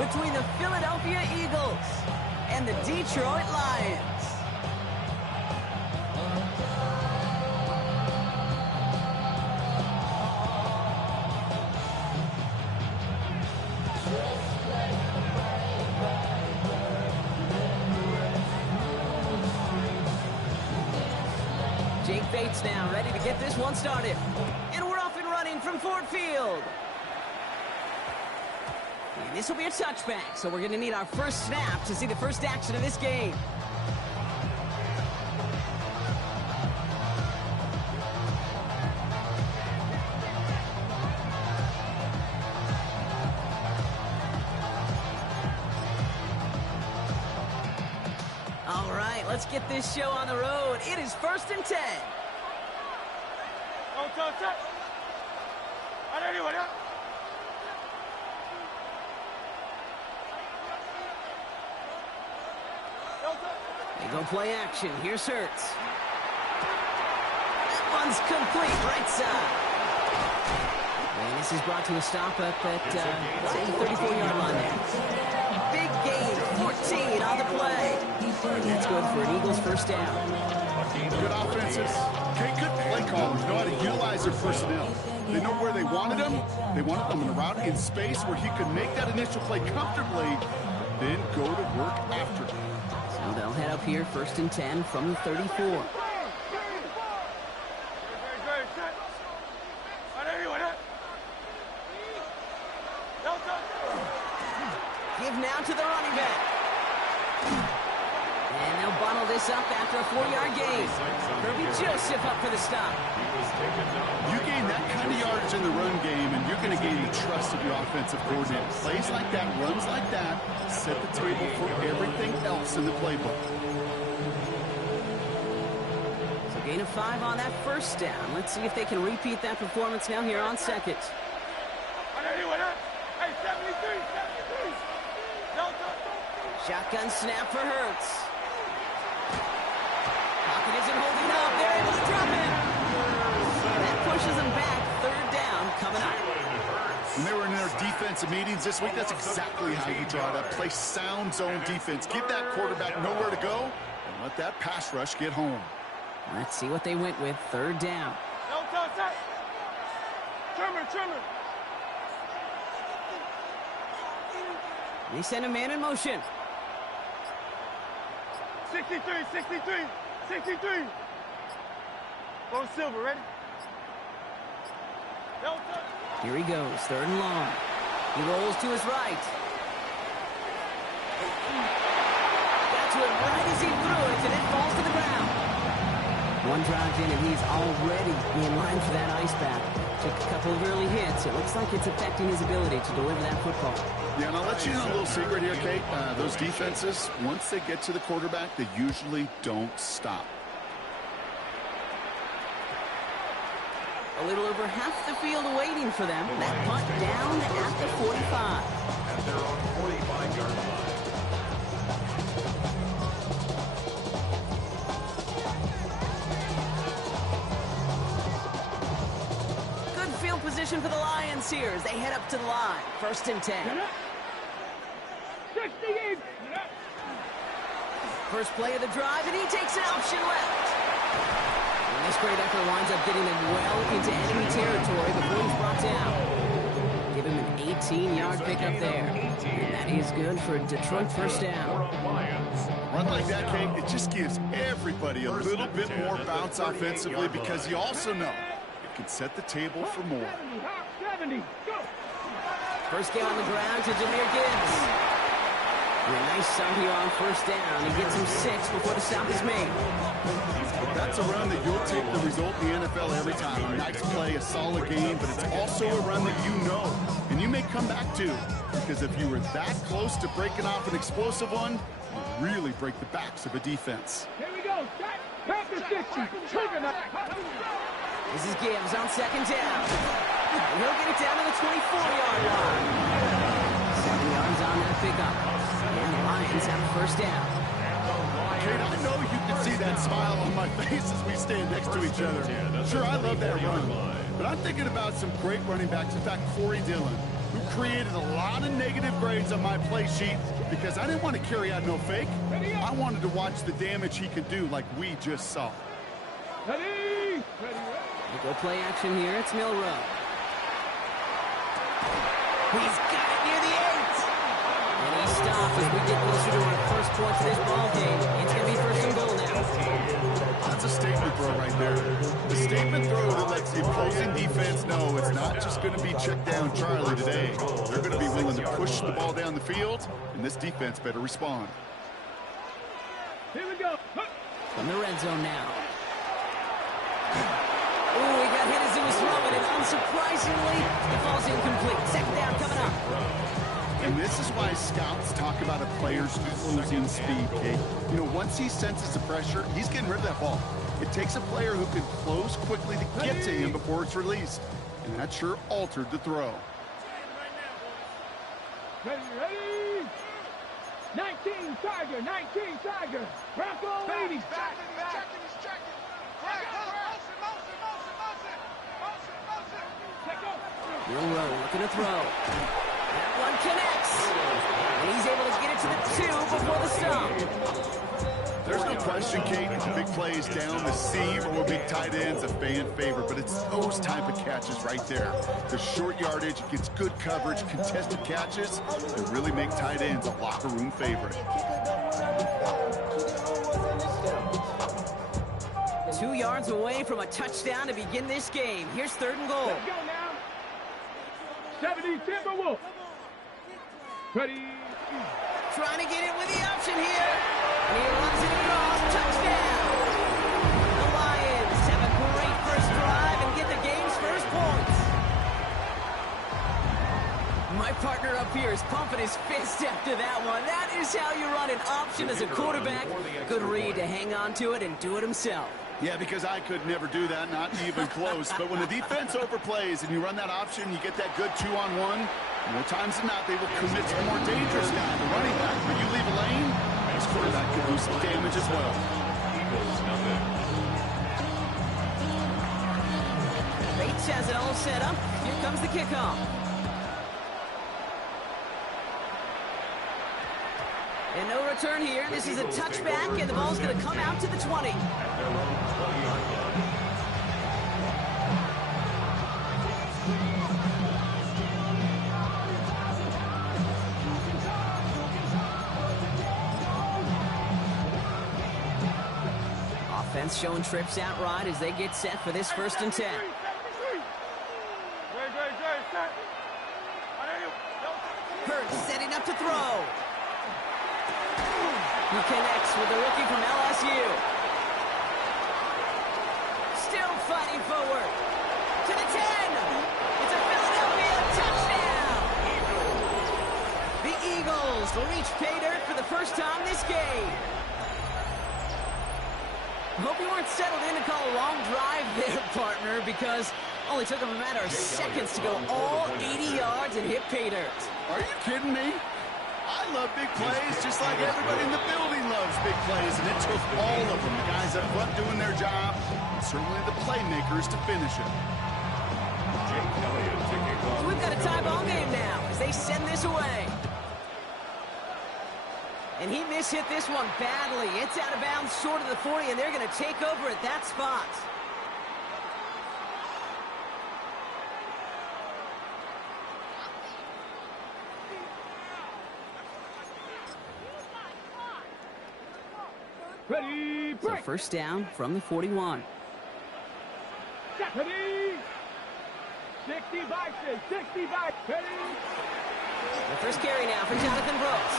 between the Philadelphia Eagles and the Detroit Lions. Jake Bates now ready to get this one started. And we're off and running from Ford Field. And this will be a touchback, so we're going to need our first snap to see the first action of this game. All right, let's get this show on the road. It is 1st and 10. They go play action. Here's Hurts. That one's complete, right side. And this is brought to a stop up at the 34-yard line there. Big gain, 14 on the play. And that's good for an Eagles first down. Good offenses. Okay, good play callers know how to utilize their personnel. They know where they wanted him. They wanted him in a route in space where he could make that initial play comfortably, then go to work after. So they'll head up here, 1st and 10 from the 34. Give now to the running back. And they'll bundle this up after a 4-yard gain. Kirby Joseph up for the stop. You gain that kind of yardage in the run game, and you're going to gain the trust of your offensive coordinator. Plays like that, runs like that, set the table for everything else in the playbook. So gain of 5 on that first down. Let's see if they can repeat that performance now here on second. Shotgun snap for Hurts. Pocket isn't holding up. They're able to drop it. That pushes them back. 3rd down coming up. When they were in their defensive meetings this week, that's exactly how you draw it up. Play sound zone defense. Give that quarterback nowhere to go and let that pass rush get home. Let's see what they went with. 3rd down. Trimmer. They send a man in motion. 63. Go Silver, ready? Here he goes, 3rd and long. He rolls to his right. Got to it right as he threw it, and it falls to the ground. One drive in, and he's already in line for that ice bath. Took a couple of early hits. It looks like it's affecting his ability to deliver that football. Yeah, and I'll let you know a little secret here, Kate. Those defenses, once they get to the quarterback, they usually don't stop. A little over half the field waiting for them. That punt down at the 45. And they're on 45-yard line. Good field position for the Lions here as they head up to the line. 1st and 10. 68. First play of the drive, and he takes an option left. And this great effort winds up getting him well into enemy territory before he's brought down. Give him an 18-yard pickup there. And that is good for a Detroit first down. Run like that, Kate, it just gives everybody a little bit more bounce offensively because you also know it can set the table for more. 70. Go. First game on the ground to Jahmyr Gibbs. And a nice start here on 1st down. He gets him 6 before the stop is made. That's a run that you'll take the result in the NFL every time. A nice play, a solid game, but it's also a run that you know, and you may come back to, because if you were that close to breaking off an explosive one, you really break the backs of a defense. Here we go. Pass the 60. Trigger now. This is Gibbs on 2nd down. And he'll get it down to the 24-yard line. 7 yards on that pickup. And the Lions have a 1st down. Kate, I know you can see that smile on my face as we stand next to each other. Sure, I love that run. But I'm thinking about some great running backs. In fact, Corey Dillon, who created a lot of negative grades on my play sheet because I didn't want to carry out no fake. I wanted to watch the damage he could do like we just saw. Ready? Go play action here. It's Milrow. He's got it near the 8. And he stops as we get closer to our first points of this ball game. It's going to be first and goal now. That's a statement throw right there. The statement throw that lets the opposing defense know it's not just going to be check down Charlie today. They're going to be willing to push the ball down the field, and this defense better respond. Here we go. From the red zone now. Ooh, he got hit as he was throwing it. Unsurprisingly, it falls incomplete. Second down coming up. And this is why scouts talk about a player's closing speed, Kate. You know, once he senses the pressure, he's getting rid of that ball. It takes a player who can close quickly to get to him before it's released. And that sure altered the throw. Ready? 19 Tiger. Bronco 80. He's checking. Milrow looking to throw. That one connects. And he's able to get it to the 2 before the stop. There's no question, Kate, if the big plays down the seam or big tight ends, a fan favorite, but it's those type of catches right there. The short yardage, gets good coverage, contested catches that really make tight ends a locker room favorite. 2 yards away from a touchdown to begin this game. Here's third and goal. Let's go now. 70 Timberwolves. Ready? Trying to get it with the option here. And he runs it across. Touchdown. The Lions have a great first drive and get the game's first points. My partner up here is pumping his fist after that one. That is how you run an option as a quarterback. Good read to hang on to it and do it himself. Yeah, because I could never do that, not even close. But when the defense overplays and you run that option, you get that good 2-on-1. More times than not, they will commit to the more dangerous guy, the running back. When you leave a lane, this quarterback could do some damage as well. Bates has it all set up. Here comes the kickoff. And no return here. This is a touchback, and the ball's going to come out to the 20. Offense showing trips out right as they get set for this first and 10. Hurts setting up to throw. He connects with the rookie from LSU. Still fighting forward. To the 10. It's a Philadelphia touchdown. The Eagles reach pay dirt for the first time this game. I hope you weren't settled in to call a long drive there, partner, because only took them a matter of seconds to go all 80 yards and hit pay dirt. Are you kidding me? I love big plays just like everybody in the building loves big plays, and it took all of them, the guys up front doing their job, and certainly the playmakers to finish it. So we've got a tie ball game now as they send this away. And he mishit this one badly. It's out of bounds short of the 40, and they're going to take over at that spot. Ready? So first down from the 41. Ready? 60 by 6. 60 by. Ready? The first carry now for Jonathan Brooks.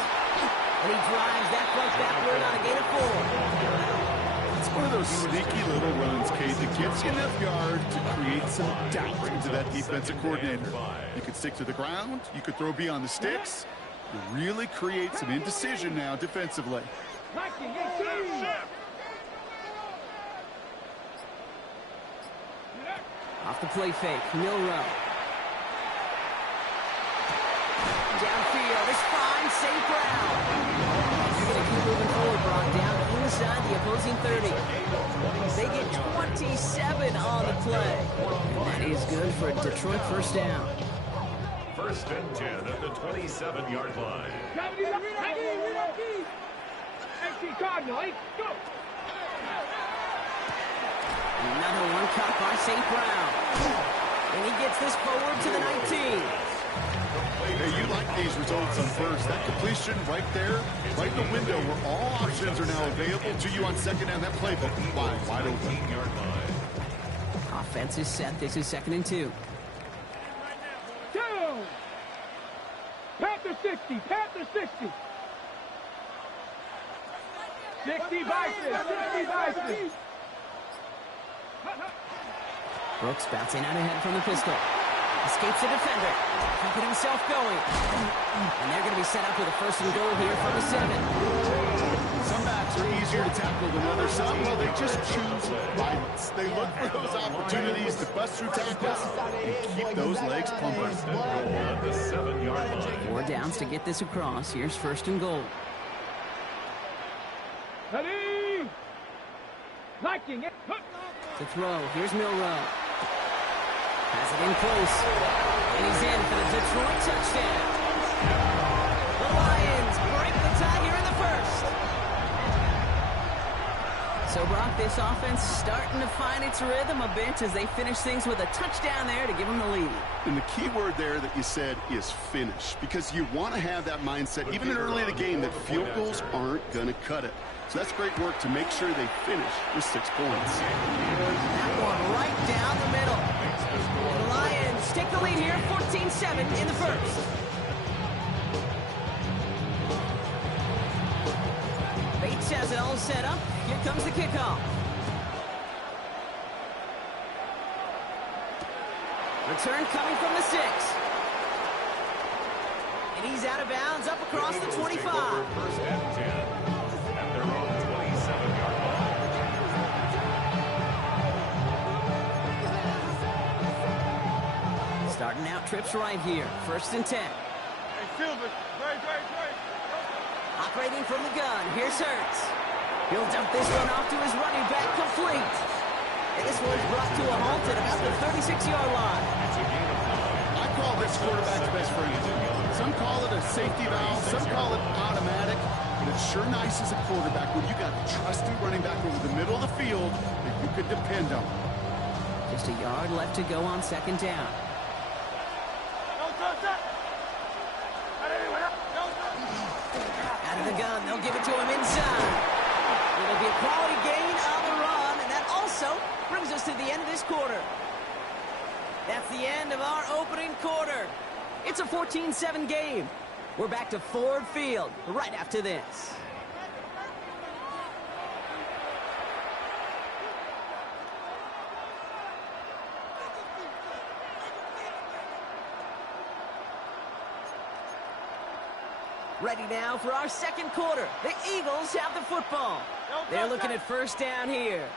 And he drives that front backward on a gain of 4. It's one of those sneaky little runs, Kate, that gets you enough yard to create some doubt into that defensive coordinator. You could stick to the ground. You could throw beyond the sticks. You really create some indecision now defensively. Off the play fake, Milrow. Downfield, it's fine, St. Brown. He's going to keep moving forward, Brock, down inside the opposing 30. They get 27 on the play. And that is good for a Detroit first down. First and 10 at the 27-yard line. Another one caught by St. Brown. And he gets this forward to the 19. Hey, you like these results on first. That completion right there, right in the window where all options are now available to you on second down. That playbook wide open. Offense is set. This is 2nd and 2. Down. Panther 60. Panther 60. 60 Bison. 60 Bison. Brooks bouncing out ahead from the pistol. Escapes the defender. Keeping himself going. And they're going to be set up with a 1st and goal here from the 7. Some backs are easier to tackle than others. Some, well, they just choose violence. They look for those opportunities to bust through tackles and keep those legs pumping. At the 7-yard line. 4 downs to get this across. Here's 1st and goal. Ready. Liking it. To throw. Here's Milrow. Has it in close. And he's in for the Detroit touchdown. The Lions break the tie here in the 1st. So, Brock, this offense starting to find its rhythm a bit as they finish things with a touchdown there to give them the lead. And the key word there that you said is finish, because you want to have that mindset, even early in the game, that field goals aren't going to cut it. So that's great work to make sure they finish with 6 points. That one right down the middle. The Lions take the lead here, 14-7 in the 1st. Bates has it all set up. Here comes the kickoff. Return coming from the 6. And he's out of bounds up across the 25. First and 10 at their own 27-yard line. Starting out trips right here. 1st and 10. Hey, Silver. Great. Operating from the gun. Here's Hurts. He'll dump this one off to his running back, complete. And this one's brought to a halt at about the 36-yard line. I call this quarterback's best friend. Some call it a safety valve, some call it automatic, but it's sure nice as a quarterback when you got a trusty running back over the middle of the field that you could depend on. Just a yard left to go on 2nd down. Out of the gun, they'll give it to him inside. It'll be a quality gain on the run, and that also brings us to the end of this quarter. That's the end of our opening quarter. It's a 14-7 game. We're back to Ford Field right after this. Ready now for our 2nd quarter. The Eagles have the football. They're looking at 1st down here.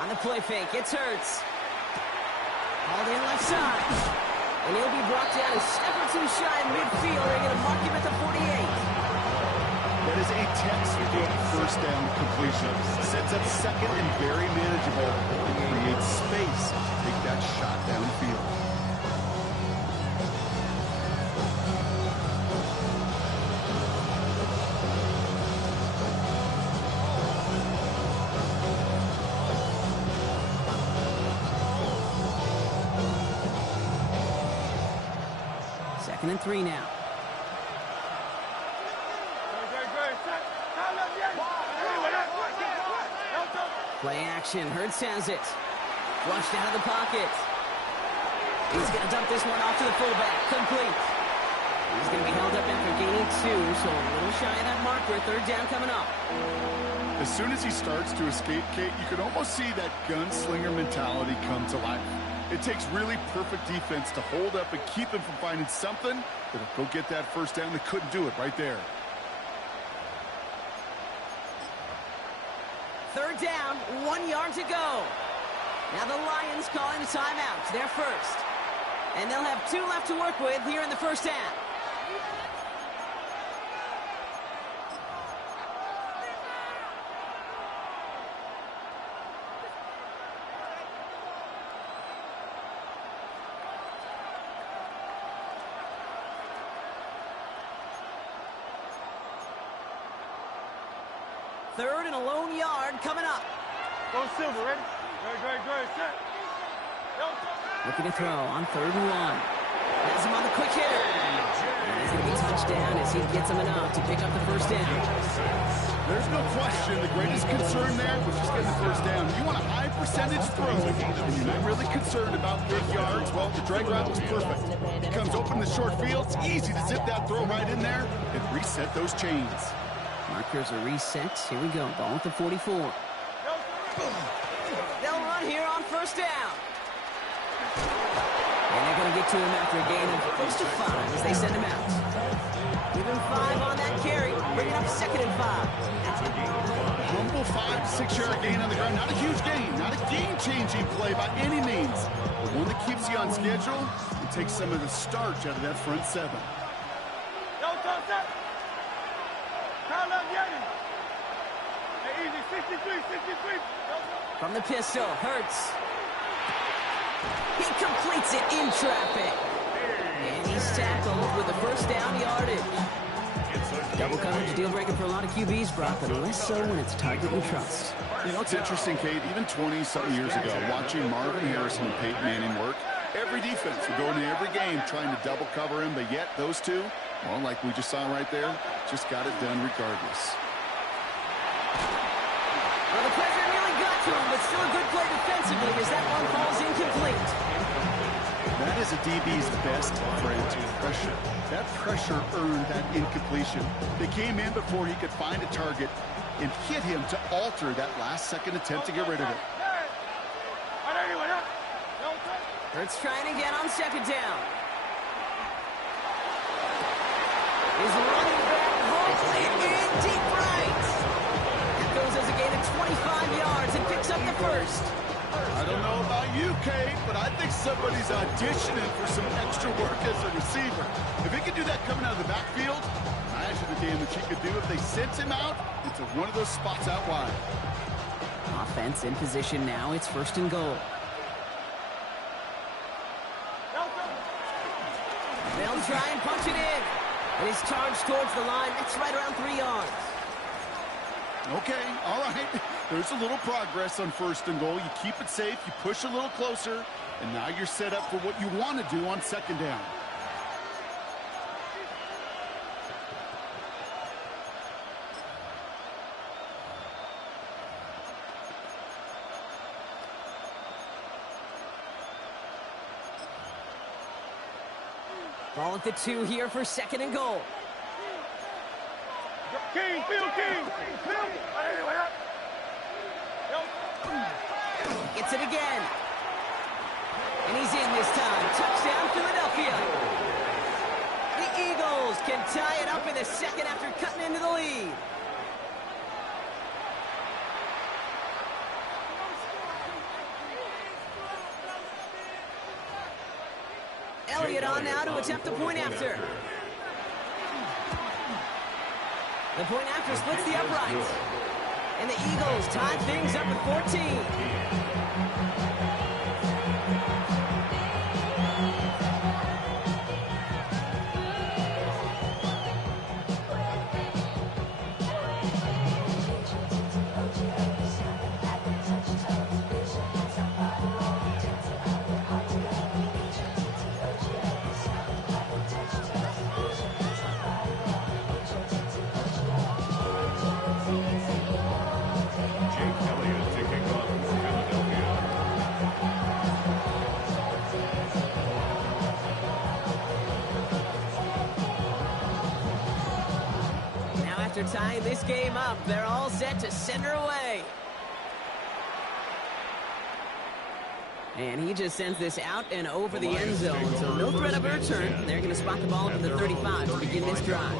On the play fake, it's Hurts. Called in left side. And he'll be brought down a step or 2 shy in midfield. They're going to mark him at the 48. That is a textbook 1st down completion. Sets up 2nd and very manageable and creates space to take that shot downfield. Second and 3 now. Play action. Hurts has it. Flushed out of the pocket. He's going to dump this one off to the fullback. Complete. He's going to be held up after gaining 2, so a little shy of that marker. 3rd down coming up. As soon as he starts to escape, Kate, you can almost see that gunslinger mentality come to life. It takes really perfect defense to hold up and keep him from finding something that'll go get that 1st down. They couldn't do it right there. 3rd down, 1 yard to go. Now the Lions calling a timeout. They're 1st. And they'll have 2 left to work with here in the 1st half. 3rd and a lone yard coming up. Go Silver, ready? Great, set. Looking to throw on 3rd and 1. Has him on the quick hitter. And he's going to be touched down as he gets him enough to pick up the first down. There's no question the greatest concern there was just getting the first down. You want a high percentage throw, and you're not really concerned about big yards. Well, the drag route was perfect. He comes open in the short field. It's easy to zip that throw right in there and reset those chains. Markers are reset. Here we go. Ball at the 44. They'll run here on first down. And they're going to get to him after a gain of close to 5 as they send him out. Give him 5 on that carry. Bring it up 2nd and 5. Humble 5 to 6 yard gain on the ground. Not a huge gain. Not a game-changing play by any means. But one that keeps you on schedule and takes some of the starch out of that front 7. Easy, 63. From the pistol, Hurts. He completes it in traffic. And he's tackled with the first down yardage. Double coverage deal breaker for a lot of QBs, Brock, but less so when it's target we trust. You know, it's interesting, Kate, even 20-something years ago, watching Marvin Harrison and Peyton Manning work, every defense would go into every game trying to double cover him, but yet those two, well, like we just saw right there, just got it done regardless. Well, the pressure nearly got to him, but still a good play defensively as that one falls incomplete. That is a DB's best friend, pressure. That pressure earned that incompletion. They came in before he could find a target and hit him to alter that last-second attempt to get rid of it. Hurts trying again on 2nd down. Is running back home in deep right. That goes as a gain of 25 yards and picks up the first. I don't know about you, Kate, but I think somebody's auditioning for some extra work as a receiver. If he could do that coming out of the backfield, imagine the damage he could do if they sent him out into one of those spots out wide. Offense in position now. It's 1st and goal. They'll try and punch it in. And he's charged towards the line. It's right around 3 yards. Okay, all right. There's a little progress on 1st and goal. You keep it safe, you push a little closer, and now you're set up for what you want to do on 2nd down. Ball at the 2 here for 2nd and goal. King, Phil King. Gets it again. And he's in this time. Touchdown, Philadelphia. The Eagles can tie it up in the 2nd after cutting into the lead. Elliott on now to attempt the point after. The point after splits the uprights. And the Eagles tie things up with 14. After tying this game up, they're all set to send her away. And he just sends this out and over the end zone, so no threat of a return. They're going to spot the ball up in the 35 to begin this drive.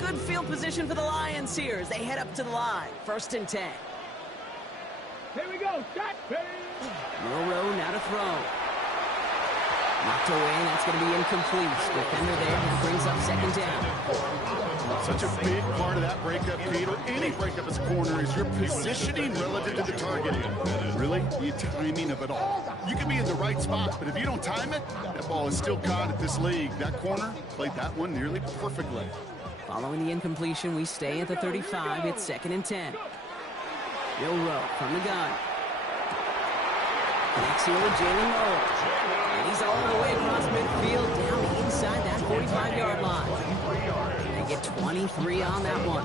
Good field position for the Lions here as they head up to the line. 1st and 10. Here we go. Shot. Milrow now to throw. Knocked away, and that's going to be incomplete. Defender there, that brings up second down. Such a big part of that breakup, Kate, or any breakup as a corner, is your positioning relative to the target. Really, the timing of it all. You can be in the right spot, but if you don't time it, that ball is still caught at this league. That corner played that one nearly perfectly. Following the incompletion, we stay at the 35. It's 2nd and 10. Milroe from the gun. Next here with Jalen Noel. And he's all the way across midfield, down inside that 45-yard line. They get 23 on that one.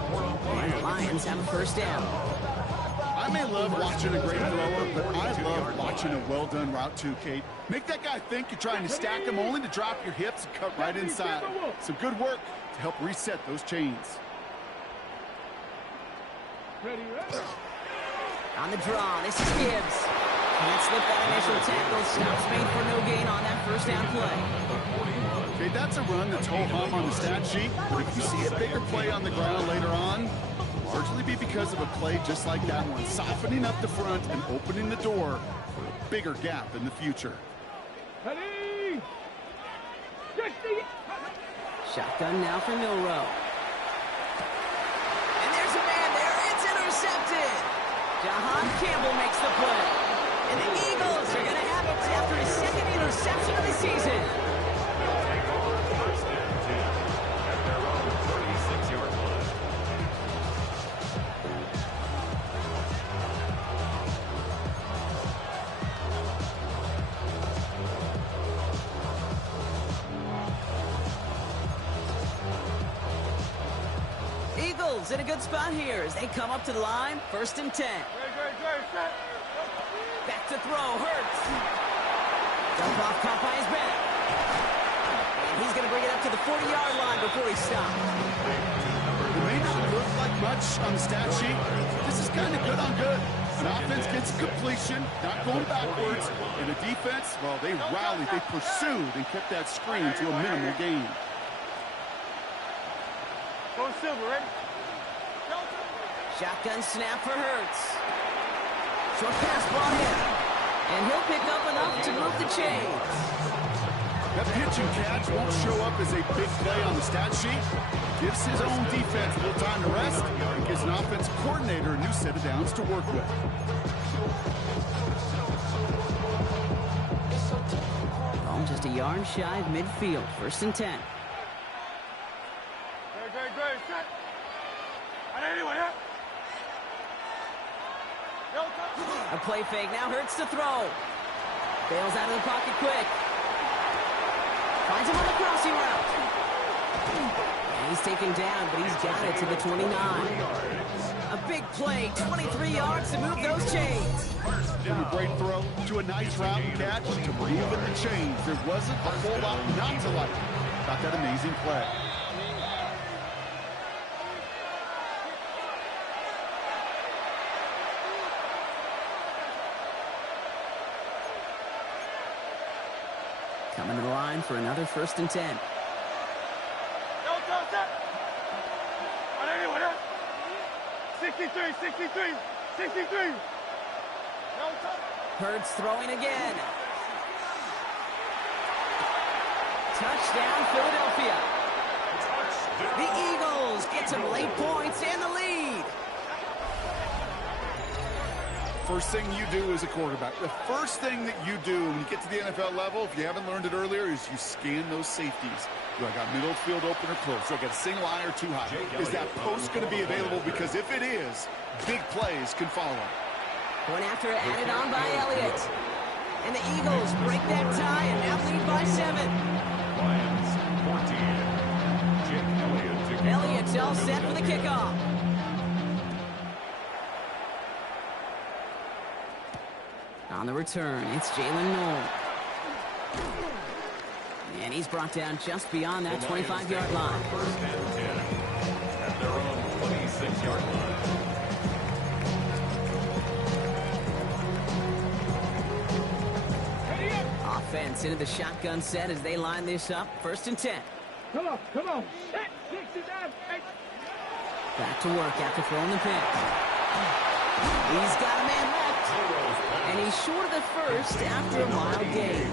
And the Lions have a first down. I may love watching a great thrower, but I love watching a well-done route too, Kate. Make that guy think you're trying to stack him only to drop your hips and cut right inside. Some good work to help reset those chains. On the draw, this is Gibbs. Can't slip that initial tackle. Stops made for no gain on that first down play. Okay, that's a run that's ho-hum on the stat sheet, but if you see a bigger play on the ground later on, it'll largely be because of a play just like that one, softening up the front and opening the door for a bigger gap in the future. Shotgun now for Milroe. And there's a man there. It's intercepted. Jahan Campbell makes the play. And the Eagles are going to have it after his second interception of the season. Take on 1st and 10 at their own 36-yard line. Eagles in a good spot here as they come up to the line. 1st and 10. Back to throw, Hurts. Dump off caught by his back. And he's going to bring it up to the 40-yard line before he stops. It may not look like much on the stat sheet. This is kind of good on good. An offense gets completion, not going backwards. And the defense, well, they rallied, they pursued, and kept that screen to a minimal gain. Go Silver, ready? Shotgun snap for Hurts. Short pass ball in. And he'll pick up enough to move the chains. That pitch and catch won't show up as a big play on the stat sheet. Gives his own defense a little time to rest and gives an offense coordinator a new set of downs to work with. Ball just a yard shy of midfield. 1st and 10. Great, set. Anyway, A play fake. Now Hurts to throw. Bails out of the pocket quick. Finds him on the crossing route. And he's taken down, but he's got it to the 29. A big play. 23 yards to move those chains. From a great throw to a nice route and catch to moving the chains. There wasn't a whole lot not to like about that amazing play. Coming to the line for another 1st and 10. Go, set. 63. Hurts throwing again. Touchdown, Philadelphia. The Eagles get some late points and the lead. First thing you do as a quarterback, the first thing that you do when you get to the NFL level, if you haven't learned it earlier, is you scan those safeties. Do I got middle field open or close? Do I got a single eye or too high? Is that post going to be available? Because if it is, big plays can follow. Point after added on by Elliott. And the Eagles break that tie and now lead by 7. Lions 14. Jake Elliott to kick Elliott's off all for set for the kickoff. On the return, it's Jalen Noel. And he's brought down just beyond that 25-yard line. 1st and 10 at their own 26-yard line. Offense into the shotgun set as they line this up. 1st and 10. Come on. Set, 69. Back to work after throwing the pick. He's got a man left. And he's short of the first after a mild gain.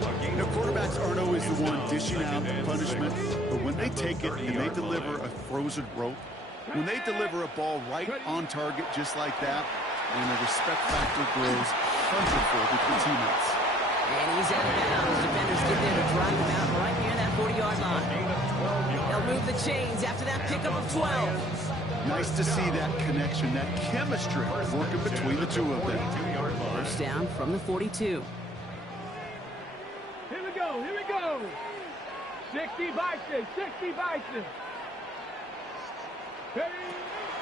A gain You know, quarterbacks aren't always the one dishing out punishment, but when they take it and they deliver a frozen rope, when they deliver a ball right on target just like that, and the respect factor grows hundredfold with your teammates. And he's out of bounds. Defenders get there to drive him out right near that 40-yard line. They'll move the chains after that pickup of 12. Nice to see that connection, that chemistry working between the two of them. First down from the 42. Here we go, here we go. 60 Bison, 60 Bison.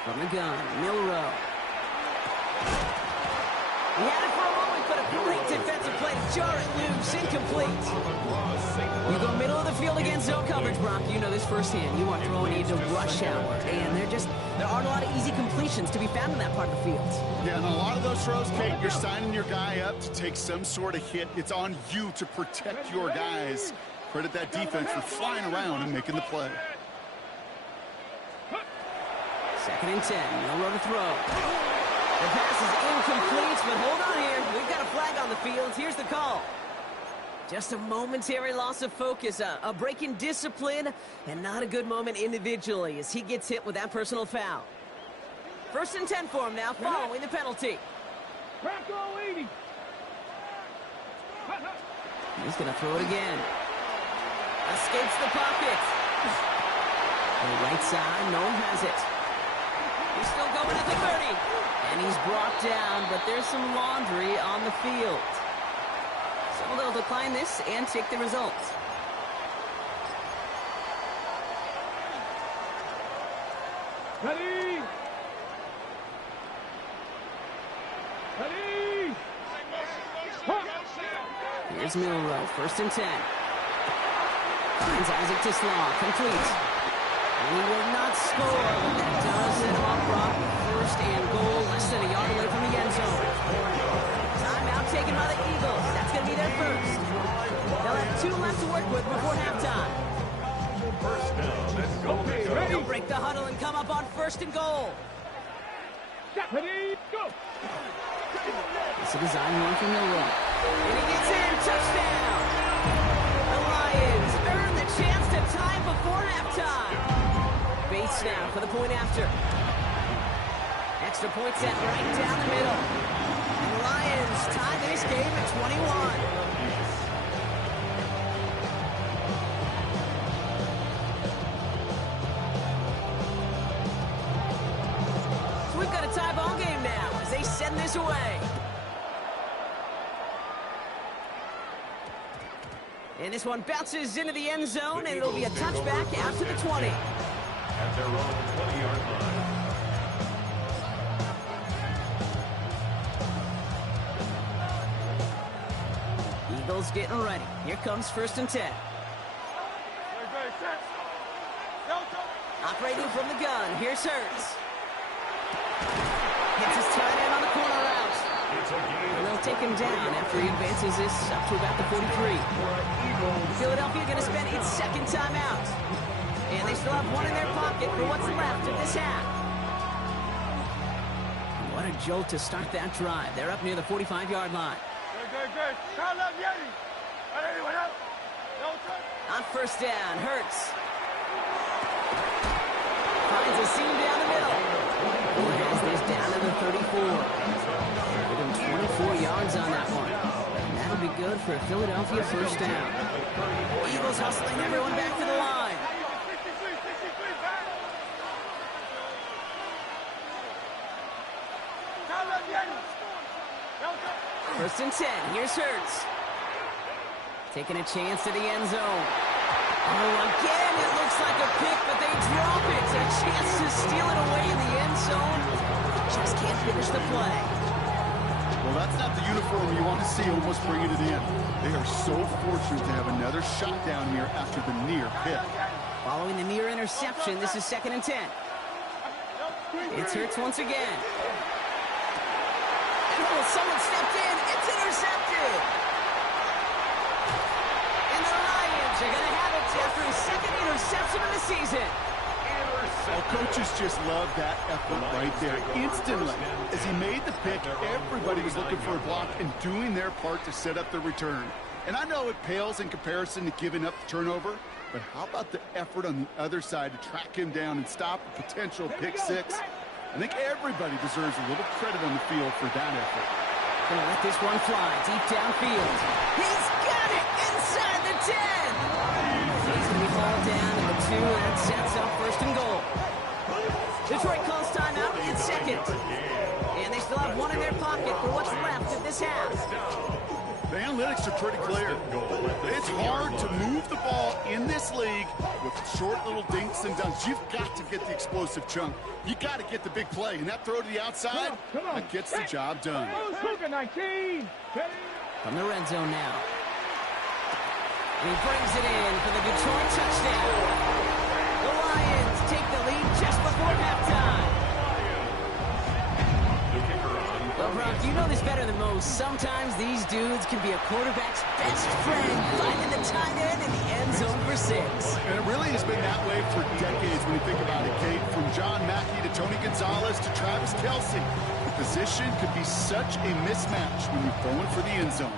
From the gun, Milrow. He had it for a moment, but a great defensive play to jar it loose, incomplete. You go middle of the field against zone coverage, Brock. You know this firsthand. You are throwing into rush hour, and there aren't a lot of easy completions to be found in that part of the field. Yeah, and a lot of those throws, Kate, you're signing your guy up to take some sort of hit. It's on you to protect your guys. Credit that defense for flying around and making the play. 2nd and 10. Milrow to throw. The pass is incomplete, but hold on here. We've got a flag on the field. Here's the call. Just a momentary loss of focus, a break in discipline, and not a good moment individually as he gets hit with that personal foul. 1st and 10 for him now, following the penalty. He's going to throw it again. Escapes the pocket. On the right side, Noel has it. He's still going at the 30. And he's brought down, but there's some laundry on the field. So they'll decline this and take the results. Ready? Ready? Here's Milrow, 1st and 10. Finds Isaac to Slaw, complete. And he will not score, but that does set him up, Brock. 1st and goal, less than a yard away from the end zone. Timeout taken by the Eagles. That's going to be their first. They'll have 2 left to work with before halftime. First down and goal. They'll break the huddle and come up on 1st and goal. Ready? Go! It's a design one from Milrow. And he gets in, touchdown! The Lions earn the chance to tie before halftime. Bates now for the point after. Extra point set right down the middle. And the Lions tie this game at 21. So we've got a tie ball game now as they send this away. And this one bounces into the end zone, and it'll be a touchback after the 20. At their own 20-yard line. Eagles getting ready. Here comes 1st and 10. Operating from the gun. Here's Hurts. Gets his tight end on the corner route. And they'll take him down after he advances this up to about the 43. Philadelphia going to spend its 2nd timeout. And they still have 1 in their pocket for what's left of this half. What a jolt to start that drive. They're up near the 45-yard line. On 1st down, Hurts. Finds a seam down the middle. He has this down to the 34. Give him 24 yards on that one. And that'll be good for a Philadelphia 1st down. Eagles hustling everyone back to the line. First and 10. Here's Hurts. Taking a chance to the end zone. Oh, again, it looks like a pick, but they drop it. A chance to steal it away in the end zone. Just can't finish the play. Well, that's not the uniform you want to see almost bringing it in. They are so fortunate to have another shot down here after the near pick. Following the near interception, this is 2nd and 10. It's Hurts once again. Oh, someone stepped in. It's intercepted. And the Lions are going to have it after his 2nd interception of the season. Well, coaches just love that effort right there. Instantly, as he made the pick, everybody was looking for a block and doing their part to set up the return. And I know it pales in comparison to giving up the turnover, but how about the effort on the other side to track him down and stop a potential pick six? I think everybody deserves a little credit on the field for that effort. Gonna let this one fly deep downfield. He's got it inside the 10. He's gonna be hauled down in the 2, and that sets up 1st and goal. Detroit calls timeout in 2nd. And they still have one in their pocket for what's left of this half. The analytics are pretty clear. It's hard to move the ball in this league with short little dinks and dunks. You've got to get the explosive chunk. You got to get the big play. And that throw to the outside, that gets the job done. From the red zone now. And he brings it in for the Detroit touchdown. The Lions take the lead just before halftime. Well, Brock, you know this better than most. Sometimes these dudes can be a quarterback's best friend, finding the tight end in the end zone for 6. And it really has been that way for decades when you think about it, Kate. From John Mackey to Tony Gonzalez to Travis Kelce. The position could be such a mismatch when you're going for the end zone.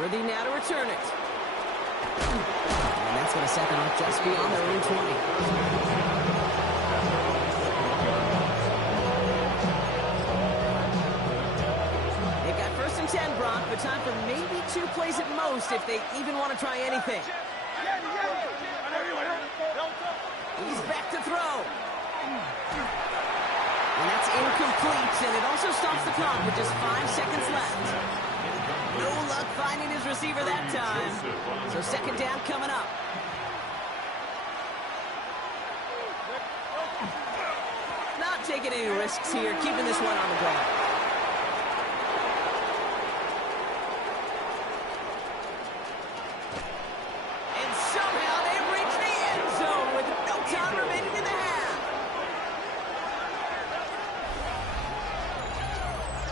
Worthy now to return it. And that's going to set them up just beyond their own 20. They've got 1st and 10, Brock, but time for maybe 2 plays at most if they even want to try anything. He's back to throw. And that's incomplete, and it also stops the clock with just 5 seconds left. No luck finding his receiver that time. So 2nd down coming up. Not taking any risks here, keeping this one on the ground. And somehow they reach the end zone with no time remaining in the half.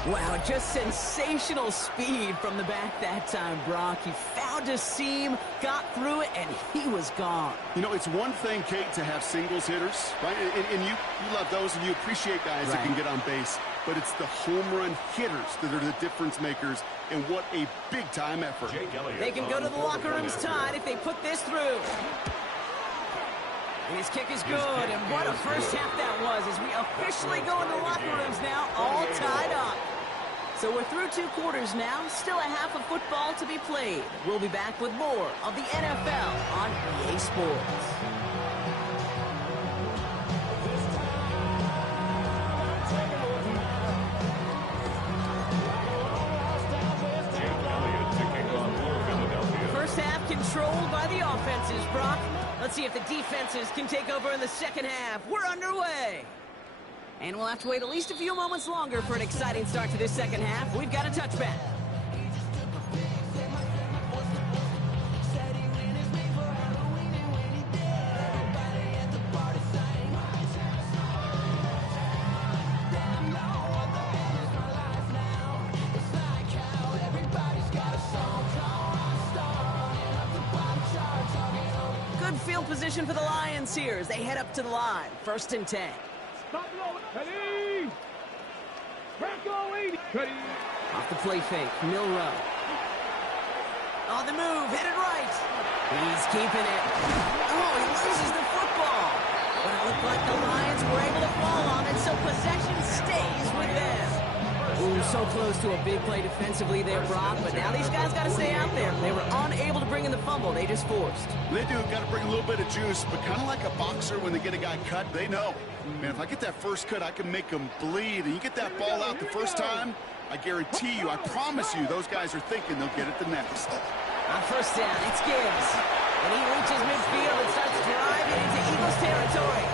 Wow, just sensational speed from the back that time, Brock. He found a seam, got through it, and he was gone. You know, it's one thing, Kate, to have singles hitters, right? And you love those, and you appreciate guys that can get on base. But it's the home run hitters that are the difference makers, and what a big-time effort. They can go to the locker rooms tied if they put this through. And his kick is good, and what a first half that was as we officially go into the locker rooms now, all tied up. So we're through 2 quarters now, still a half of football to be played. We'll be back with more of the NFL on EA Sports. First half controlled by the offenses, Brock. Let's see if the defenses can take over in the 2nd half. We're underway. And we'll have to wait at least a few moments longer for an exciting start to this 2nd half. We've got a touchback. Good field position for the Lions here as they head up to the line. 1st and 10. Off the play fake, Milrow. On the move, headed right. He's keeping it. Oh, he loses the football. But it looked like the Lions were able to fall on it, so possession stays with them. Ooh, so close to a big play defensively there, Brock, but now these guys got to stay out there. They were unable to bring in the fumble they just forced. They do, got to bring a little bit of juice, but kind of like a boxer when they get a guy cut, they know. Man, if I get that first cut, I can make them bleed. And you get that ball out the first time, I guarantee you, I promise you, those guys are thinking they'll get it the next. On 1st down, it's Gibbs. And he reaches midfield and starts driving into Eagles territory.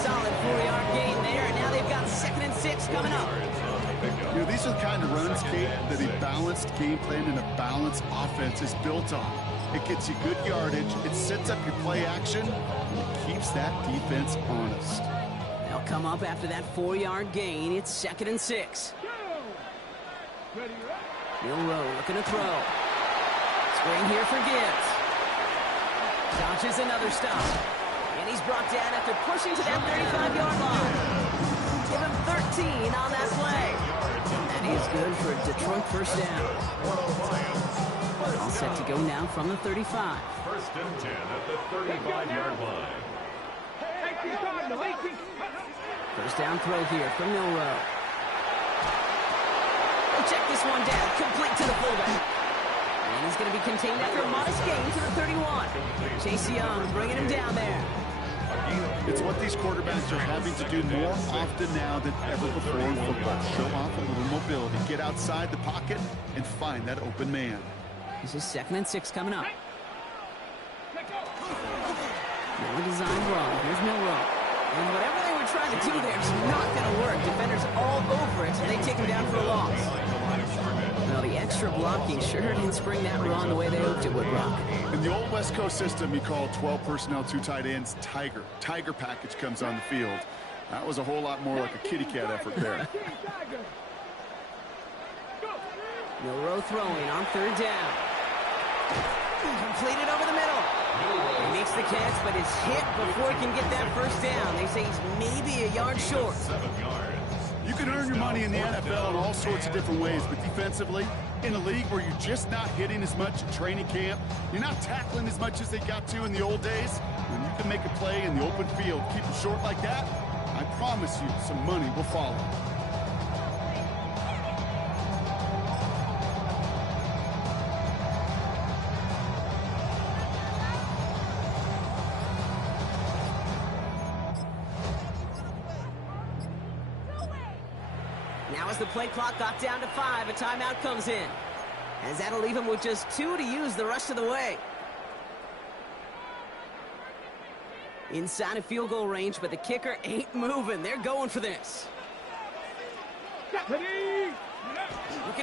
Solid 4-yard gain there, and now they've got 2nd and 6 coming up. You know, these are the kind of runs, Kate, that a balanced game plan and a balanced offense is built on. It gets you good yardage, it sets up your play action, and it keeps that defense honest. They'll come up after that 4-yard gain. It's 2nd and 6. Milrow looking to throw. Screen here for Gibbs. Launches another stop. And he's brought down after pushing to that 35-yard line. Give him 13 on that play. That is good for a Detroit first down. All set to go now from the 35. First and 10 at the 35-yard line. First down throw here from Milrow. We'll check this one down, complete to the fullback. And he's going to be contained after a modest gain to the 31. Chase Young bringing him down there. It's what these quarterbacks are having to do more often now than ever before in football. Show off a little mobility, get outside the pocket, and find that open man. This is 2nd and 6 coming up. Now a design run. Here's Milrow. And whatever they were trying to do there is not going to work. Defenders all over it, so they take him down for a loss. Well, the extra blocking sure didn't spring that run the way they hoped it would, Rock. In the old West Coast system, you call 12 personnel, 2 tight ends, Tiger. Tiger package comes on the field. That was a whole lot more like a kitty cat effort there. Milrow throwing on 3rd down. Completed over the middle. He makes the catch, but is hit before he can get that first down. They say he's maybe a yard short. 7 yards. You can earn your money in the NFL in all sorts of different ways, but defensively, in a league where you're just not hitting as much at training camp, you're not tackling as much as they got to in the old days, when you can make a play in the open field, keep it short like that, I promise you some money will follow. Now as the play clock got down to 5, a timeout comes in. As that'll leave him with just 2 to use the rest of the way. Inside of field goal range, but the kicker ain't moving. They're going for this. Looking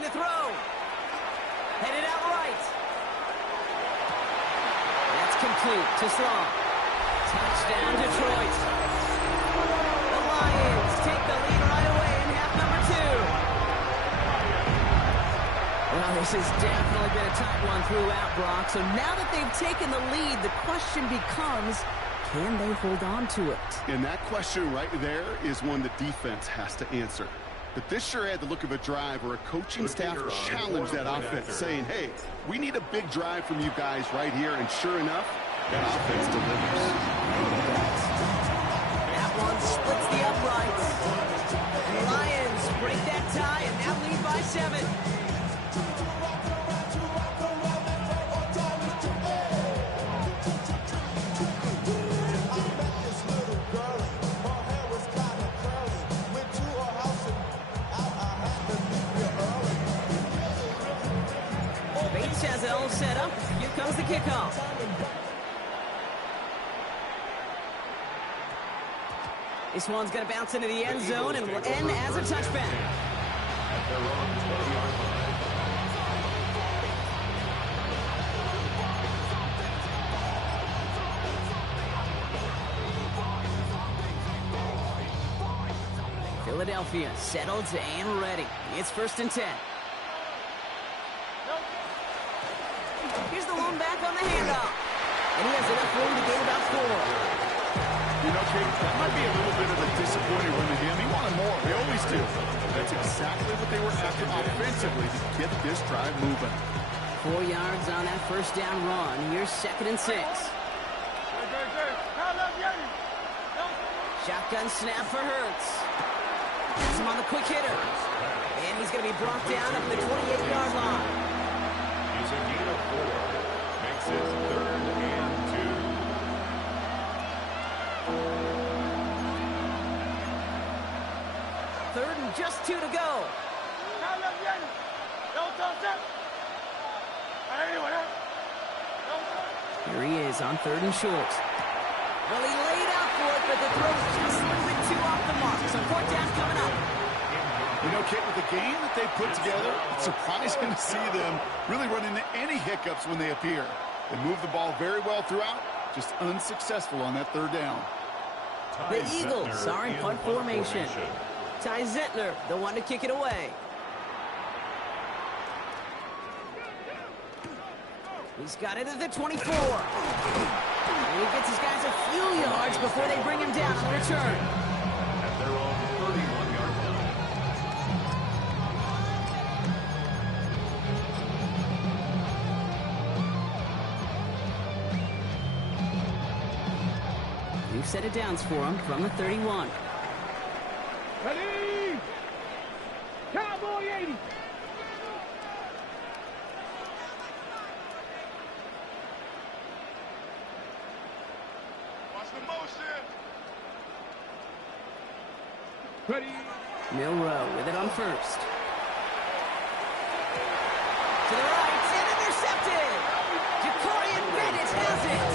to throw. Headed out right. That's complete to Strong. Touchdown, Detroit. The Lions take the lead right away in half number 2. Well, this has definitely been a tight one throughout, Brock. So now that they've taken the lead, the question becomes, can they hold on to it? And that question right there is one the defense has to answer. But this sure had the look of a drive where a coaching staff challenged that offense, saying, hey, we need a big drive from you guys right here. And sure enough, that offense delivers. That one splits the uprights. The Lions break that tie and now lead by 7. Chazelle set up. Here comes the kickoff. This one's going to bounce into the end zone and will end as a touchback. At their own 20-yard line. Philadelphia settled and ready. It's 1st and 10. Here's the lone back on the handoff. And he has enough room to gain about 4. You know, Kate, that might be a little bit of a disappointing run to him. He wanted more. They always do. That's exactly what they were after offensively to get this drive moving. 4 yards on that first down run. Here's 2nd and 6. Shotgun snap for Hurts. Has him on the quick hitter. And he's going to be brought down up the 28-yard line. He's a gain of 4. Makes it 3rd and 2. 3rd and just 2 to go. Here he is on 3rd and short. Well, he laid out for it, but the throw's just a little bit too off the mark. So 4th down coming up. You know, Kate, with the game that they put together, it's surprising to see them really run into any hiccups when they appear. They move the ball very well throughout, just unsuccessful on that 3rd down. The Eagles are in punt formation. Ty Zettler, the one to kick it away. He's got it at the 24. And he gets his guys a few yards before they bring him down on the return. At their own 31-yard line. New set of downs for him from the 31. Ready? Cowboy 80. Watch the motion. Ready? Milrow with it on first. To the right, and intercepted! Jacorian Bennett has it!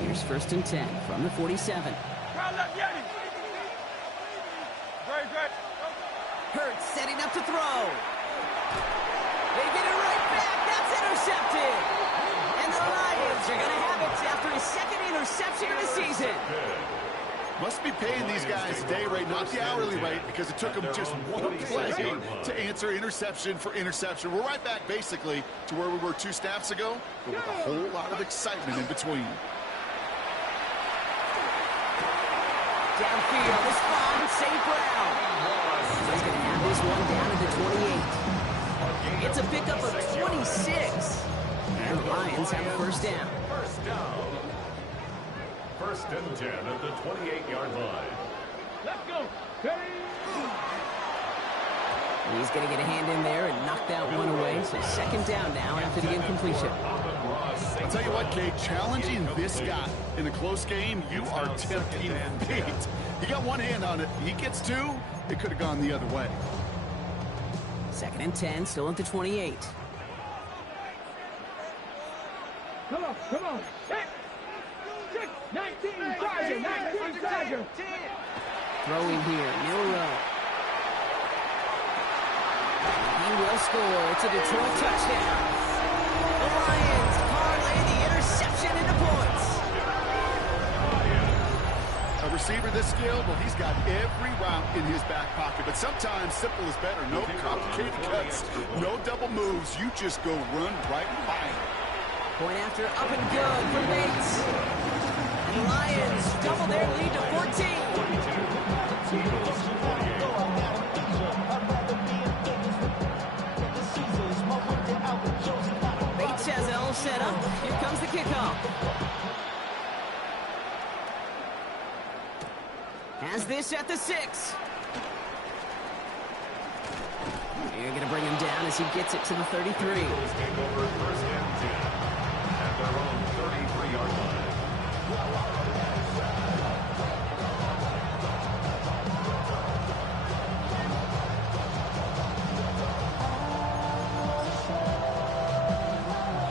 Here's 1st and 10 from the 47. Hurts setting up to throw. They get it right back. That's intercepted. And the Lions are going to have it after his 2nd interception of the season. Must be paying these guys day rate, not the hourly rate, because it took them just one play to answer interception for interception. We're right back, basically, to where we were 2 snaps ago, but with a whole lot of excitement in between. Downfield is fine. St. Brown. He's going to have this one down at the 28. It's a pickup of 26. And the Lions have a 1st down. 1st down. 1st and 10 at the 28-yard line. Let's go. Ready? He's going to get a hand in there and knock that one away. So 2nd down now after the incompletion. I'll tell you what, Kate, challenging this guy in a close game, you are tempting fate. He got one hand on it. He gets 2. It could have gone the other way. 2nd and 10, still at the 28. Come on, come on. 6, 19, Tiger, 19, Tiger. Throwing here, Milrow. He will score. It's a Detroit touchdown. The Lions parlay the interception into points. A receiver this skilled, well, he's got every route in his back pocket. But sometimes simple is better. No complicated cuts, no double moves. You just go run right by him. Point after up and good for Bates. And the Lions double their lead to 14. Bates has it all set up. Here comes the kickoff. Has this at the 6. You're going to bring him down as he gets it to the 33. Take over 1st and 10 at their own 33-yard line.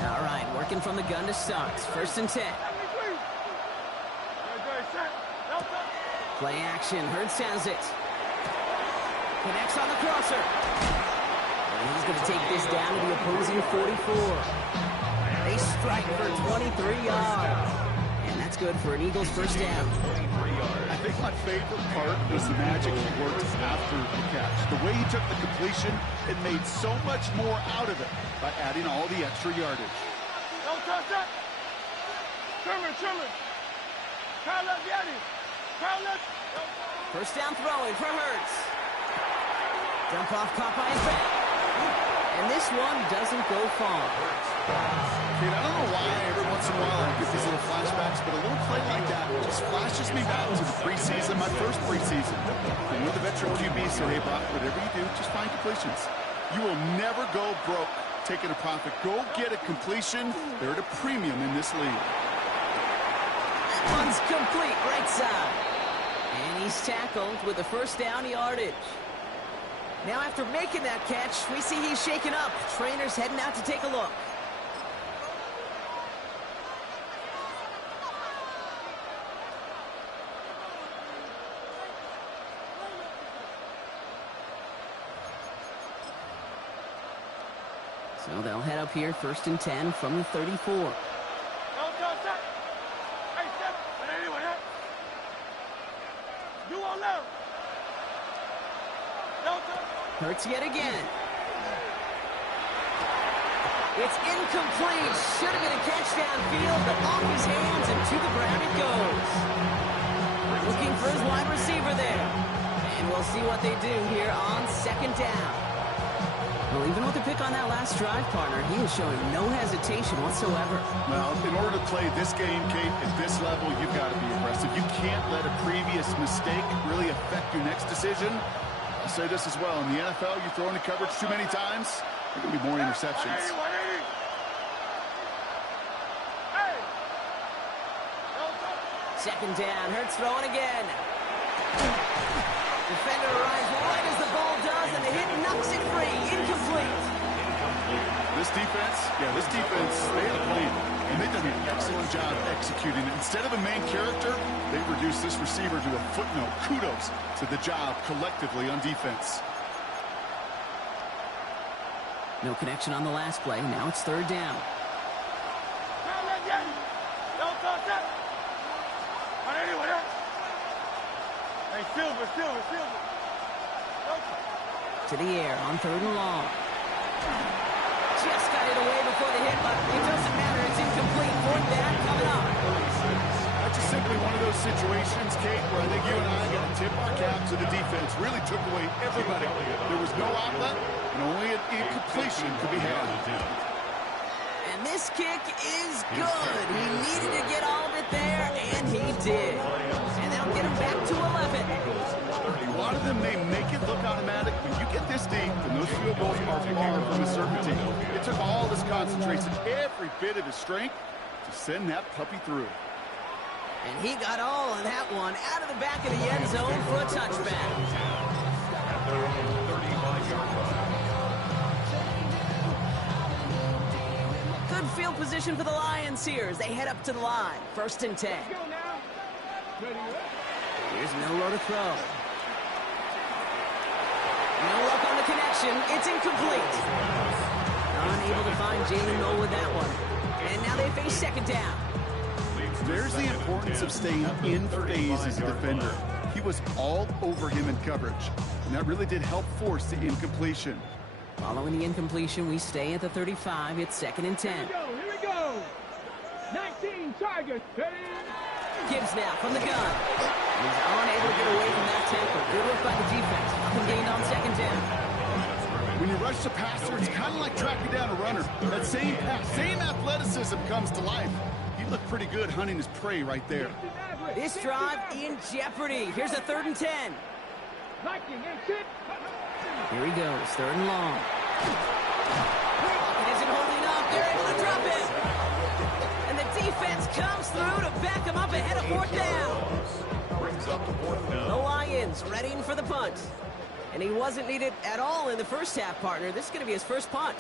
All right, working from the gun to start. 1st and 10. Play action. Hurts has it. Connects on the crosser. And he's going to take this down to the opposing 44. They strike for 23 yards. And that's good for an Eagles 1st down. I think my favorite part was the magic he worked after the catch. The way he took the completion, it made so much more out of it by adding all the extra yardage. Don't touch that. Trimmer. Carl up, Yanni. Carl up. 1st down throwing for Hurts. Dump off caught by his back. And this one doesn't go far. Kate, I don't know why every once in a while I get these little flashbacks, but a little play like that just flashes me back to the preseason, my first preseason. And when the veteran QB said, hey, Brock, whatever you do, just find completions. You will never go broke taking a profit. Go get a completion. They're at a premium in this league. That one's complete, right side. And he's tackled with a 1st down yardage. Now after making that catch, we see he's shaken up. Trainer's heading out to take a look. So they'll head up here 1st and 10 from the 34. Don't touch that. Hey, step. Anyway, you on left. Don't touch. Hurts yet again. It's incomplete. Should have been a catch downfield, but off his hands and to the ground it goes. Looking for his wide receiver there. And we'll see what they do here on second down. Well, even with the pick on that last drive, partner, he is showing no hesitation whatsoever. Well, in order to play this game, Kate, at this level, you've got to be aggressive. You can't let a previous mistake really affect your next decision. I'll say this as well. In the NFL, you throw into coverage too many times, there can be more interceptions. Second down, Hurts throwing again. Defender arrives right as the ball does, and the hit knocks it free. Incomplete. This defense, they had a plan, and they've done an excellent job executing it. Instead of a main character, they reduced this receiver to a footnote. Kudos to the job collectively on defense. No connection on the last play. Now it's third down. To the air on third and long. Just got it away before the hit, but it doesn't matter. It's incomplete. Fourth down coming up. That's just simply one of those situations, Kate, where I think you and I got to tip our cap to the defense. Really took away everybody. There was no outlet, and only an incompletion could be had. And this kick is good. He needed to get all of it there, and he did. And that'll get him back to 11. A lot of them may make it look automatic, but you get this deep, and those field goals are far from a certainty. It took all his concentration, every bit of his strength, to send that puppy through. And he got all of that one out of the back of the end zone for a touchback. At their own 35-yard line. Good field position for the Lions here as they head up to the line. First and 10. Here's Milroe to throw. No luck on the connection. It's incomplete. Unable to find Jalen Noel with that one. And now they face second down. There's the importance of staying in phase as a defender. He was all over him in coverage, and that really did help force the incompletion. Following the incompletion, we stay at the 35. It's second and 10. Here we go. 19 targets. Gibbs now from the gun. He's unable to get away from that tackle. Good work by the defense. Nothing gained on second down. When you rush the passer, it's kind of like tracking down a runner. That same pass, same athleticism comes to life. He looked pretty good hunting his prey right there. This drive in jeopardy. Here's a third and 10. Here he goes, third and long. It isn't holding up. They're able to drop it. And the defense comes through to back him up ahead of fourth down. Brings up the fourth down. The Lions readying for the punt. And he wasn't needed at all in the first half, partner. This is going to be his first punt.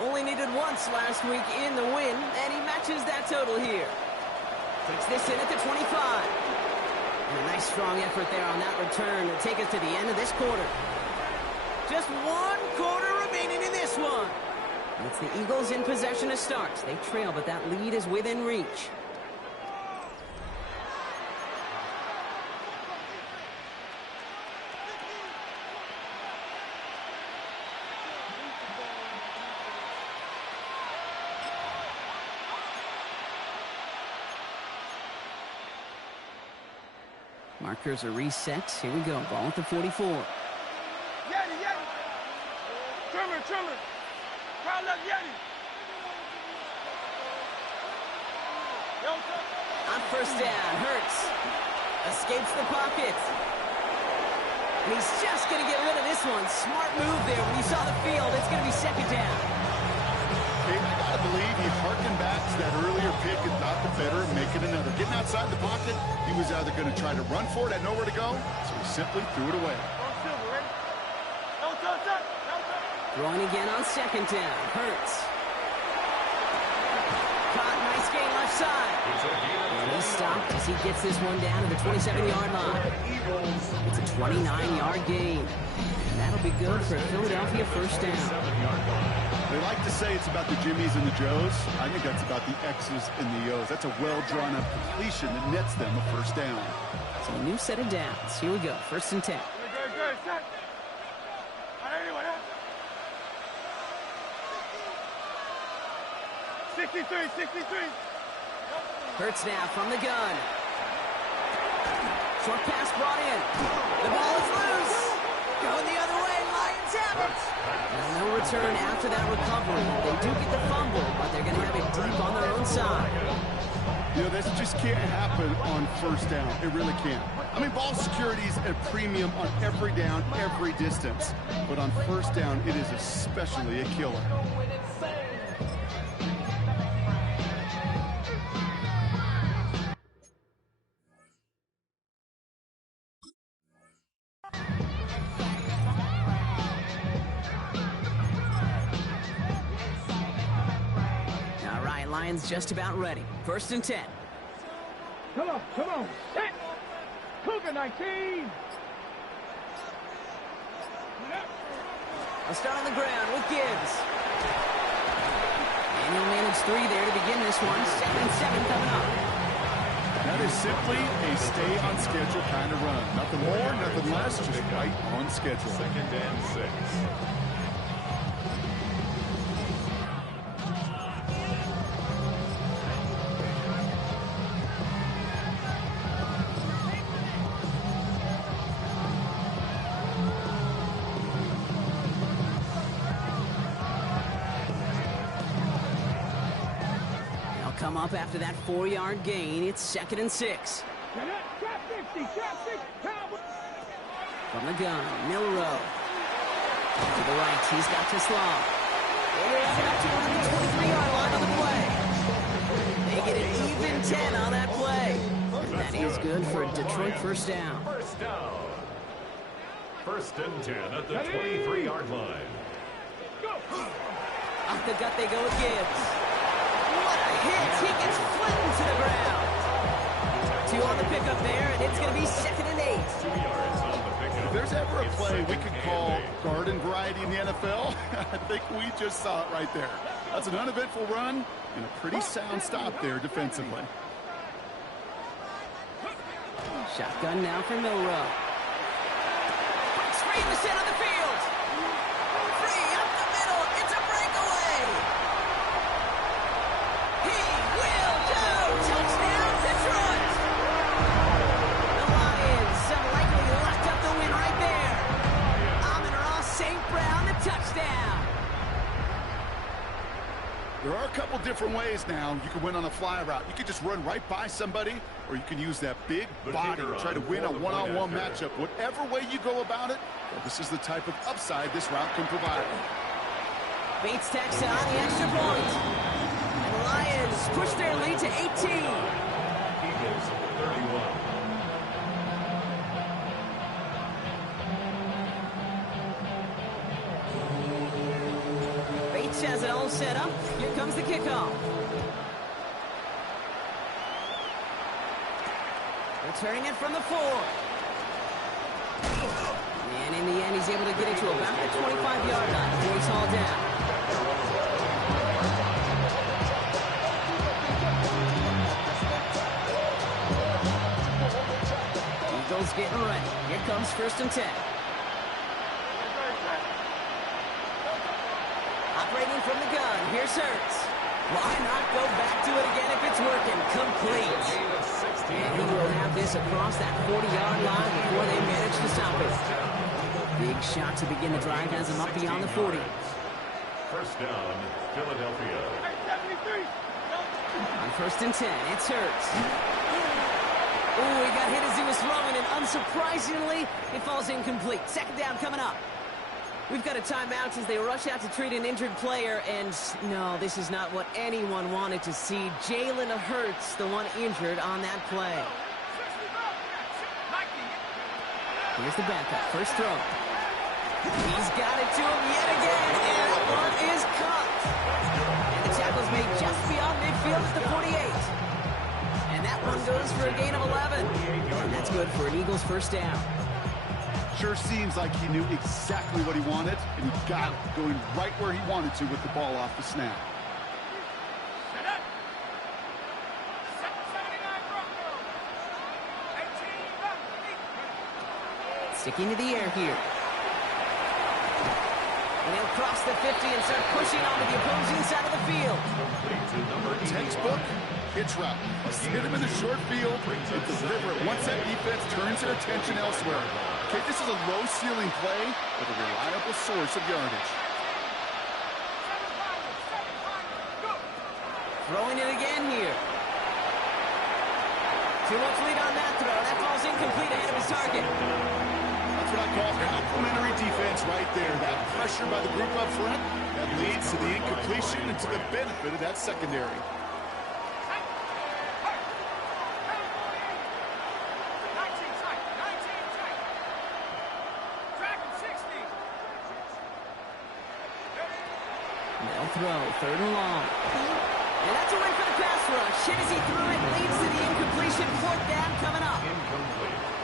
Only needed once last week in the win, and he matches that total here. Takes this in at the 25. And a nice strong effort there on that return to take us to the end of this quarter. Just one quarter remaining in this one. It's the Eagles in possession to start. They trail, but that lead is within reach. Markers are reset. Here we go. Ball at the 44. Yeti. Trimmer. Crowd left Yeti. On first down, Hurts escapes the pocket. And he's just going to get rid of this one. Smart move there. When you saw the field, it's going to be second down. I gotta believe he harkened back to that earlier pick and thought the better and make it another. Getting outside the pocket, he was either going to try to run for it, had nowhere to go, so he simply threw it away. Throwing again on second down. Hurts. Caught, nice gain left side. And he stopped as he gets this one down to the 27-yard line. It's a 29-yard gain. And that'll be good for a Philadelphia first down. They like to say it's about the Jimmies and the Joes. I think that's about the X's and the O's. That's a well-drawn-up completion that nets them a first down. So a new set of downs. Here we go. First and 10. 63, 63. Hurts now from the gun. Short pass brought in. The ball is loose. Going the other way. Lions have it. Well, no return after that recovery. They do get the fumble, but they're going to have it deep on their own side. You know, this just can't happen on first down. It really can't. I mean, ball security is a premium on every down, every distance. But on first down, it is especially a killer. All right, Lions just about ready. 1st and 10. Come on, come on. Set. Cougar 19. I'll start on the ground with Gibbs. And he'll manage 3 there to begin this one. 2nd and 7 coming up. That is simply a stay on schedule kind of run. Nothing more, nothing less, just right on schedule. 2nd and 6. Come up after that 4-yard gain. It's 2nd and 6. Trap 60, trap 60. From the gun, Milrow. To the right, he's got to slow. It is out to the 23-yard line on the play. They get an even 10 on that play. That is good for a Detroit first down. First down. 1st and 10 at the 23-yard line. Off the gut they go with Gibbs. What a hit! He gets flattened to the ground. 2 on the pickup there, and it's going to be 2nd and 8. 2 yards on the pickup. If there's ever a play we could call garden variety in the NFL, I think we just saw it right there. That's an uneventful run and a pretty sound stop there defensively. Shotgun now for Milrow. Breaks free in the center of the field. Free up the middle. It's a breakaway. He will go. Touchdown, Detroit. The Lions have likely locked up the win right there. Amon-Ra St. Brown, the touchdown. There are a couple different ways now. You can win on a fly route. You can just run right by somebody, or you can use that big body and try to win a one-on-one matchup. Whatever way you go about it, well, this is the type of upside this route can provide. Bates tacks on the extra point. And the Lions push their lead to 18. Eagles 31. Bates has it all set up. Here comes the kickoff. Returning it from the 4. And in the end, he's able to get it to about the 25-yard line before he's hauled down. Eagles getting ready. Here comes 1st and 10. Operating from the gun. Here's Hurts. Why not go back to it again if it's working? Complete. And he will have this across that 40-yard line before they manage to stop it. Big shot to begin the drive has him up beyond the 40. First down, Philadelphia. On 1st and 10, it's Hurts. Oh, he got hit as he was throwing, and unsurprisingly, it falls incomplete. 2nd down coming up. We've got a timeout as they rush out to treat an injured player, and no, this is not what anyone wanted to see. Jalen Hurts, the one injured on that play. Here's the backup, first throw. He's got it to him yet again, and one is caught. And the tackle's made just beyond midfield at the 48. And that one goes for a gain of 11. And that's good for an Eagles first down. Sure seems like he knew exactly what he wanted, and he got it, going right where he wanted to with the ball off the snap. Sticking to the air here. And he'll cross the 50 and start pushing onto the opposing side of the field. Complete to number 8. Textbook hitch route. Hit him in the short field and deliver it once that defense turns their attention elsewhere. Okay, this is a low-ceiling play with a reliable source of yardage. Throwing it again here. Too much lead on that throw. That ball's incomplete ahead of his target. That's what I call complimentary defense right there. That pressure by the group up front, that leads to the incompletion and to the benefit of that secondary. They'll throw, 3rd and long. And that's a win for the pass rush. Hit as he threw it, leads to the incompletion. 4th down coming up.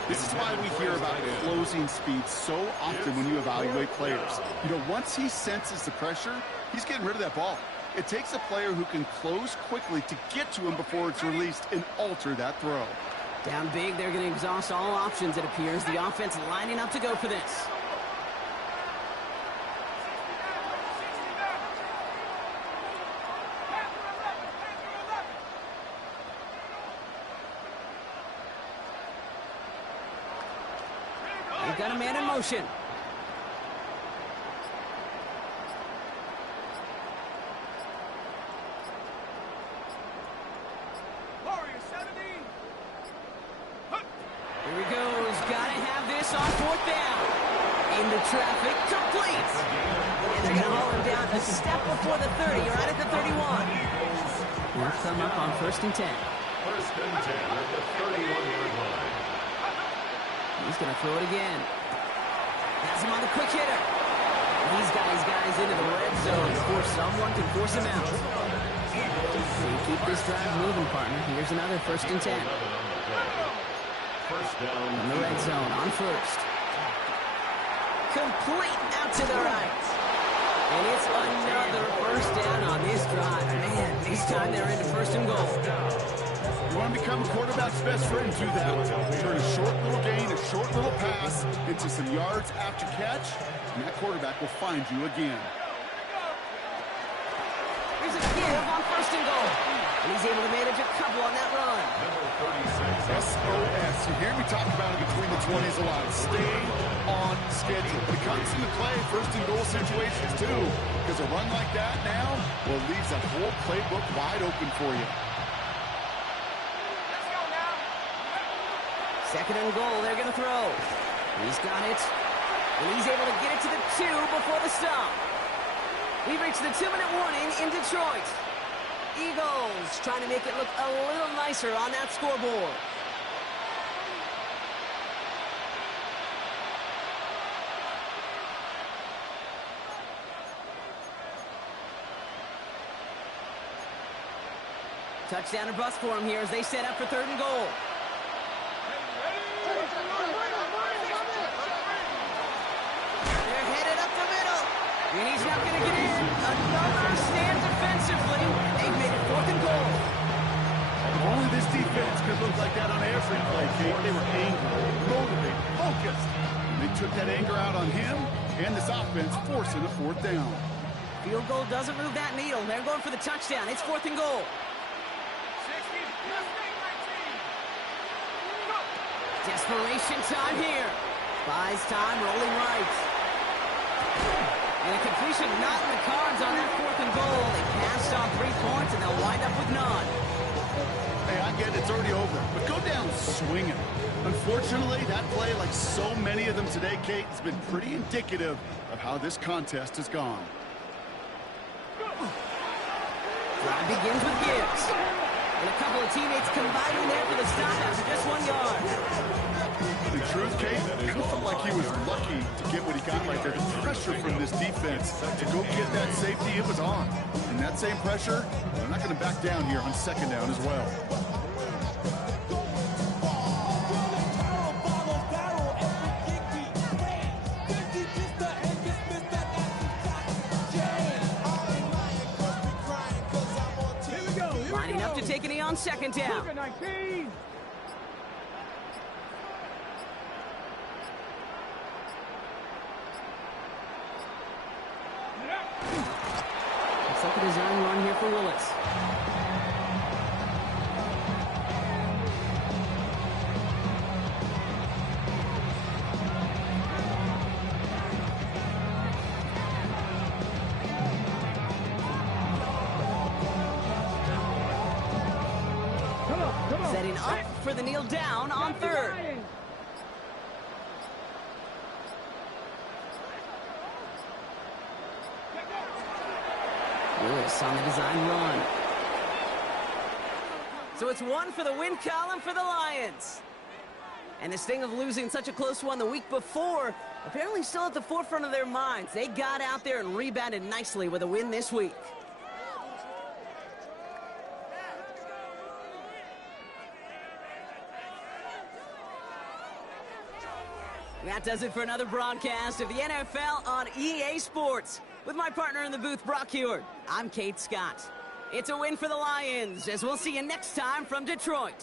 This is why we hear about closing speed so often when you evaluate players. You know, once he senses the pressure, he's getting rid of that ball. It takes a player who can close quickly to get to him before it's released and alter that throw. Down big, they're going to exhaust all options, it appears. The offense lining up to go for this. They've got a man in motion. Here he goes. Gotta have this on 4th down. Into traffic, complete. And they're gonna haul him down a step before the 30, right at the 31. They'll come up on 1st and 10. 1st and 10 at the 31-yard line. He's going to throw it again. Has him on the quick hitter. He's got his guys into the red zone before someone can force him out. So you keep this drive moving, partner. Here's another 1st and 10. First down. In the red zone on 1st. Complete out to the right. And it's another 1st down on this drive. Man, this time they're into 1st and goal. You want to become a quarterback's best friend, do that. Turn a short little gain, a short little pass into some yards after catch, and that quarterback will find you again. Here's a give on 1st and goal. And he's able to manage a couple on that run. Number 36. SOS. You hear me talk about it between the 20s a lot. Stay on schedule. It comes into play 1st and goal situations too, because a run like that now, well, leaves that whole playbook wide open for you. 2nd and goal, they're going to throw. He's got it. And he's able to get it to the 2 before the stop. We've reached the 2-minute warning in Detroit. Eagles trying to make it look a little nicer on that scoreboard. Touchdown or bust for him here as they set up for 3rd and goal. They're headed up the middle. And he's not going to get in. Another stand defensively. They've made it 4th and goal. Only this defense could look like that on every play, Kate. They were angry, motivated, focused. And they took that anger out on him and this offense, forcing a 4th down. Field goal doesn't move that needle. They're going for the touchdown. It's 4th and goal. Desperation time here. Buys time, rolling right. And a completion not in the cards on that 4th and goal. They passed on 3 points, and they'll wind up with none. Hey, I get it, it's already over, but go down swinging. Unfortunately, that play, like so many of them today, Kate, has been pretty indicative of how this contest has gone. Drive begins with Gibbs. And a couple of teammates combining there for the stop after just 1 yard. In truth, Kate, it kind of felt like he was lucky to get what he got right there. The pressure from this defense to go get that safety, it was on. And that same pressure, they're not going to back down here on 2nd down as well. Lining up to take a knee on 2nd down. 19. design run here for Willis. Come on. Setting up for the kneel down on third. Willis on the design run. So it's one for the win column for the Lions. And the sting of losing such a close one the week before, apparently still at the forefront of their minds. They got out there and rebounded nicely with a win this week. That does it for another broadcast of the NFL on EA Sports. With my partner in the booth, Brock Heward, I'm Kate Scott. It's a win for the Lions, as we'll see you next time from Detroit.